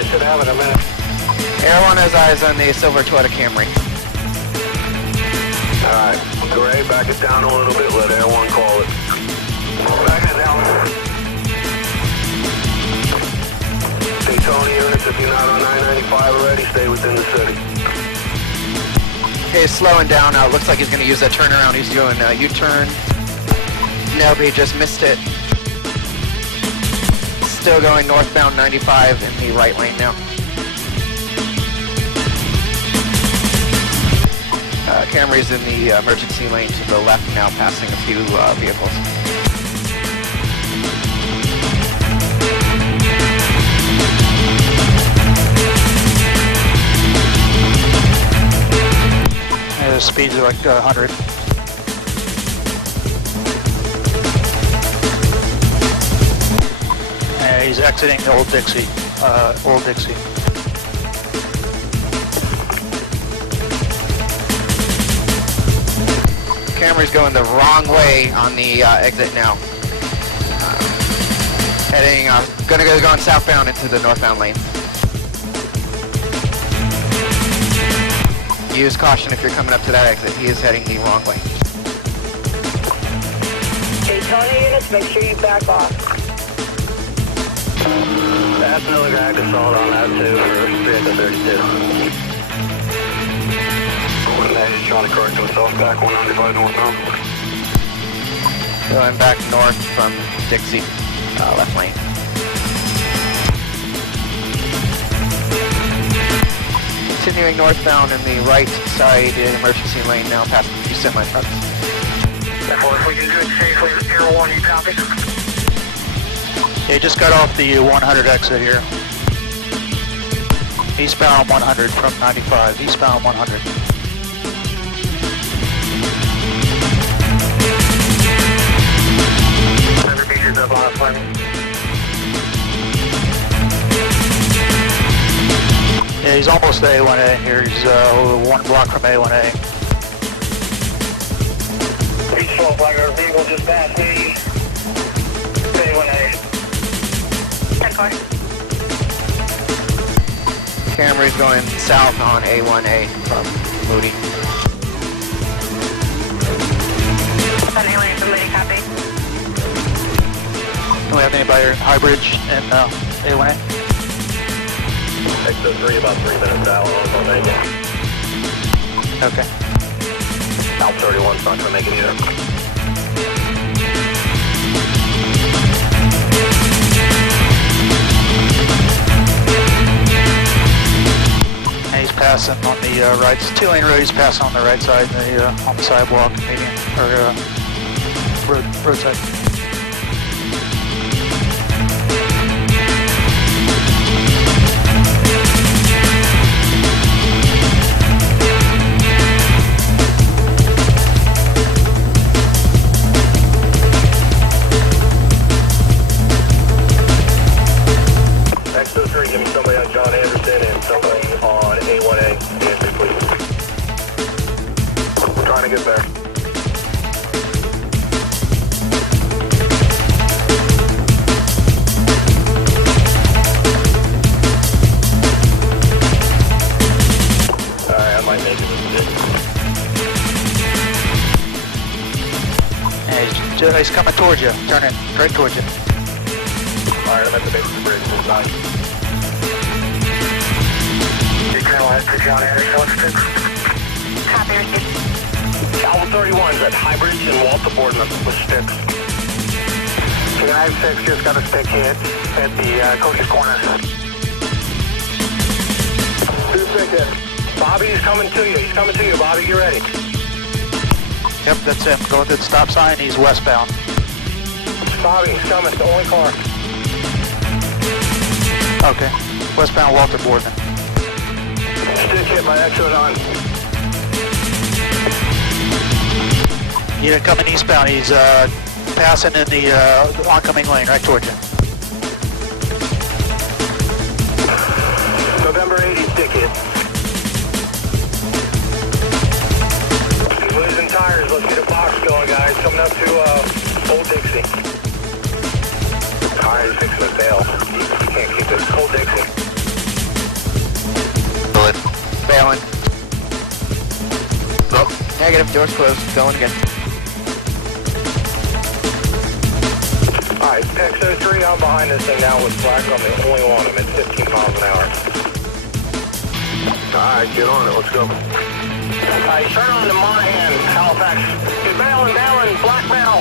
They should have it in a minute. Air 1 has eyes on the silver Toyota Camry. Alright, Gray, back it down a little bit, let Air 1 call it. Back it down. Daytona units, if you're not on 995 already, stay within the city. Okay, slowing down now. It looks like he's going to use that turnaround. He's doing a U-turn. Nope, he just missed it. Still going northbound 95 in the right lane now. Camry's in the emergency lane to the left now, passing a few vehicles. The speeds are like 100. He's exiting the Old Dixie. Camry's going the wrong way on the exit now. Going southbound into the northbound lane. Use caution if you're coming up to that exit. He is heading the wrong way. Daytona units, make sure you back off. That's another guy assault on that too, for 3 at the 32. He's trying to correct himself back 195 northbound. Going back north from Dixie, left lane. Continuing northbound in the right side emergency lane now, past a few semi-trucks. If we can do it safely, Air 1, you copy? They just got off the 100 exit here. Eastbound 100 from 95, eastbound 100. Yeah, he's almost to A1A here. He's 1 block from A1A. East slope, like our vehicle just passed me. A1A. 10-4. Camry's going south on A1A from Moody. On A1A from Moody, copy. Do we have anybody in High Bridge and A1A? Exit 3, about 3 minutes out on make it. Okay. Al 31's not gonna make it either. And he's passing on the right, 2-lane road, he's passing on the right side, on the sidewalk, median, or roadside. X03, give me somebody on John Anderson and somebody on A1A. Answer, please. We're trying to get there. Alright, I might make it And he's coming towards you, turning right towards you. Alright, I'm at the base of the bridge. It's nice. Colonel head for John Anderson, what's the... Copy, receive. Alpha 31's at High Bridge and Walter Boardman with sticks. 296 just got a stick hit at the coach's corner. 2 stick hit. Bobby's coming to you. He's coming to you, Bobby. Get ready. Yep, that's him. Going to the stop sign, he's westbound. Bobby, he's coming. The only car. Okay. Westbound Walter Boardman. Stick hit by exit on. Unit coming eastbound, he's passing in the oncoming lane right towards you. November 80 stick hit. He's losing tires. Let's get a box going, guys. Coming up to Old Dixie. Tires fixing to fail. You can't keep this. Old Dixie. failing. Nope. Negative, doors closed. Going again. Alright, X03, I'm behind this thing now with black. I'm the only one. I'm at 15 miles an hour. Alright, get on it. Let's go. Alright, turn on to Monahan, Halifax. Get bailing, black bell.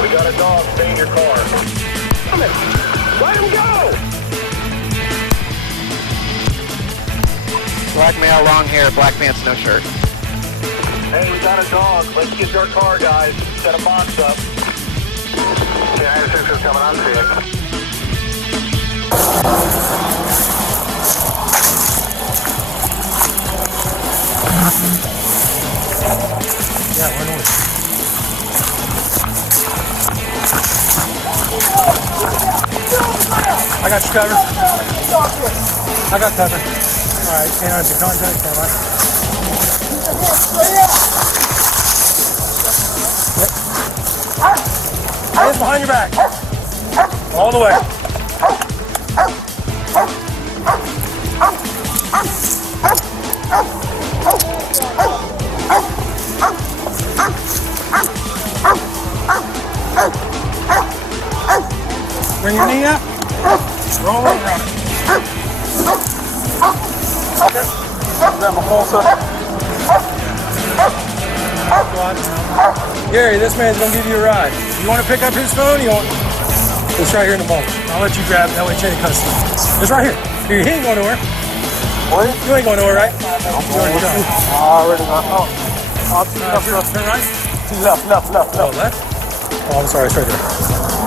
We got a dog. Stay in your car. Come on. Let him go! Black male, long hair, black pants, no shirt. Hey, we got a dog. Let's get to our car, guys. Set a box up. Yeah, 6 is coming on, see it. Yeah, why not? I got you covered. I got covered. Alright, can't have the contact camera. Hands behind your back. All the way. Bring your knee up. Roll around it. Okay. Grab a pulse up. Gary, this man's gonna give you a ride. You want to pick up his phone? You want? It's right here in the moment. I'll let you grab that way, chain of custody. It's right here. He ain't going nowhere. What? You ain't going nowhere, right? You already done. Already done. Oh. Turn right. Left. Oh, left? Oh, I'm sorry. It's right there.